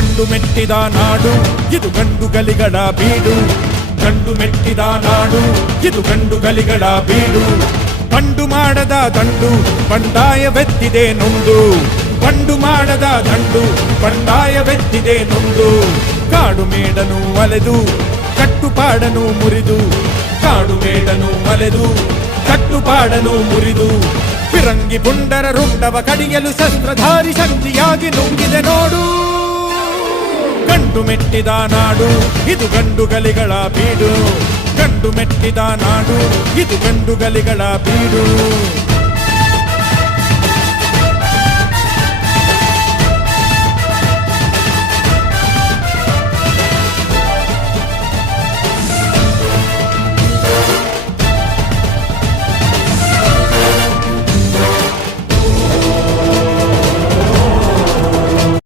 ಗಂಡು ಮೆಟ್ಟಿದ ನಾಡು, ಇದು ಗಂಡು ಗಲಿಗಳ ಬೀಡು. ಗಂಡು ಮೆಟ್ಟಿದ ನಾಡು, ಇದು ಗಂಡು ಗಲಿಗಳ ಬೀಡು. ಬಂಡು ಮಾಡದ ದಂಡು ಬಂಡಾಯವೆತ್ತಿದೆ ನೊಂದು ಬಂಡು ಮಾಡದ ದಂಡು ಬಂಡಾಯವೆತ್ತಿದೆ ನೊಂದು ಕಾಡು ಮೇಡನು ಒಲೆದು ಕಟ್ಟುಪಾಡನು ಮುರಿದು. ಕಾಡು ಮೇಡನು ಒಲೆದು ಕಟ್ಟುಪಾಡನು ಮುರಿದು. ಪಿರಂಗಿ ಪುಂಡರ ರುಂಡವ ಕಡಿಯಲು ಶಸ್ತ್ರಧಾರಿ ಶಕ್ತಿಯಾಗಿ ನುಂಗಿದೆ ನೋಡು. ಗಂಡು ಮೆಟ್ಟಿದ ನಾಡು ಇದು ಗಂಡು ಗಲಿಗಳ ಬೀಡು. ಗಂಡು ಮೆಟ್ಟಿದ ನಾಡು ಇದು ಗಂಡು ಗಲಿಗಳ ಬೀಡು.